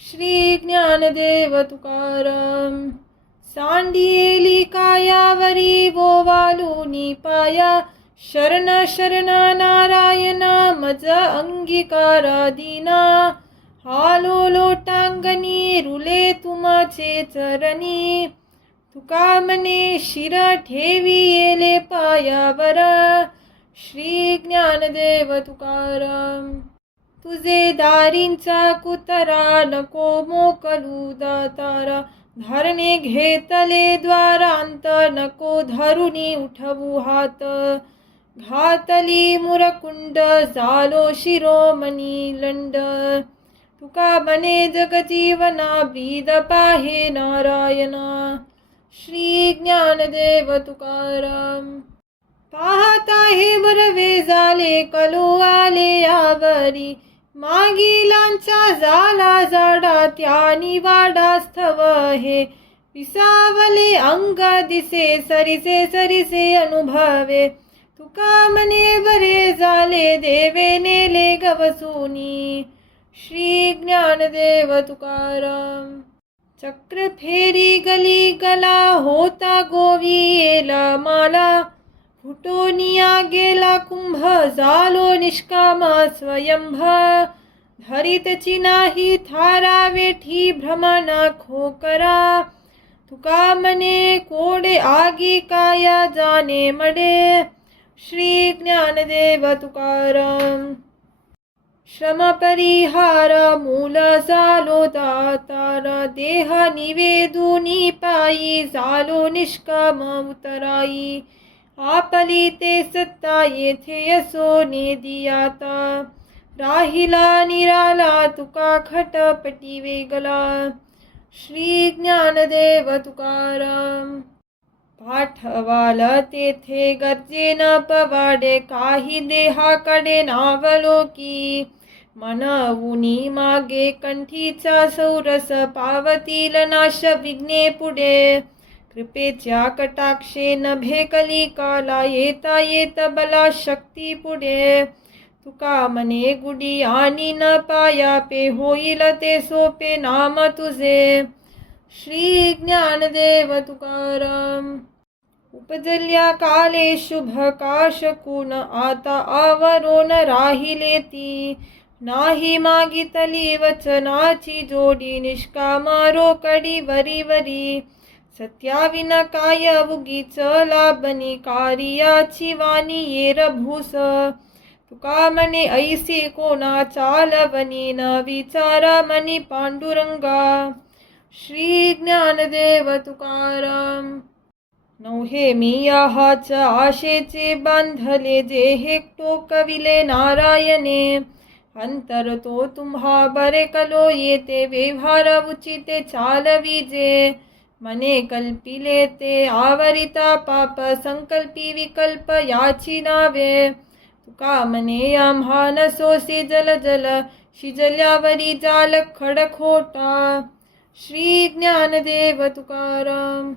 श्री ज्ञानदेव तुकाराम. सांडियेली कायावरी वोवालुनी पाया, शरण शरण नारायणा मज अंगीकारा दीना. हालो लोटांगणी रुले तुमचे चरणी, तुका मने शिर ठेवी येले पायावर. श्री ज्ञानदेव तुकाराम. तुझे दारींचा कुतरा नको मोकलू दातारा, धरणे घेतले द्वारांत नको धरुनी उठवू हात. घातली मुरकुंड झालो शिरोमणी लंड, तुका बने जगजीवना ब्रीद पाहे नारायणा. श्री ज्ञानदेव तुकाराम. पाहता हे बरवे झाले कलो आले यावरी, मागिलांचा झाला जाडा त्यानी वाडास्थव हे. विसावले अंग दिसे सरिसे सरिसे अनुभवे, तुका मने बरे झाले देवे नेले गवसूनी. श्री ज्ञानदेव तुकाराम. चक्र फेरी गली गला होता गोवी येला माला, फुटोनिया गेला कुंभ झालो निष्कामा स्वयंभ. धरितची नाही थारा वेठी भ्रमणा खोकरा, तुका मने कोडे आगी काया जाणे मडे. श्री ज्ञानदेव तुकाराम. श्रम परिहार मूल झालो दातारा, देह निवेदुनी पायी झालो निष्काम उतराई. आपली ते सत्ता येथे यसो नेदियाता, राहिला निराला तुका खटपटी वेगला. श्री ज्ञानदेव तुकाराम. पाठवाल तेथे गरजेन पवाडे, काही देहाकडे नावलोकी. मनवुनी मागे कंठीचा सौरस, पावतील नाश विघ्ने पुढे. कृपेच्या कटाक्षे नभे कलिकाला, येता येत बला शक्ती पुढे. तुका मने गुडी आणि न पाया पे, होईल ते सोपे नाम तुझे. श्री ज्ञानदेव तुकाराम. उपजल्या काले शुभ काशकुन, आता आवरोन राहिले ती. नाही मागितली वचनाची जोडी, निष्कामा रोकडी वरी वरी. सत्याविन काय उगीच लाभनी, कार्याची वाणी येर भूस. तुका मने ऐसी कोणा चालवनी, न विचारा मनी पांडुरंगा. श्री ज्ञानदेव तुकाराम. नवहे मी हाच आशेचे बांधले, जे हेकटो कविले नारायणे. अंतर तो तुम्हा बरे कलो येते, व्यवहार उचिते चालविजे. मने कल्पिले ते आवरिता पाप, संकल्पी विकल्प याची नावे. तुका मने आम्हा नसोसी जल जल, शिजल्यावरी जाल खडखोटा. श्री ज्ञानदेव तुकाराम.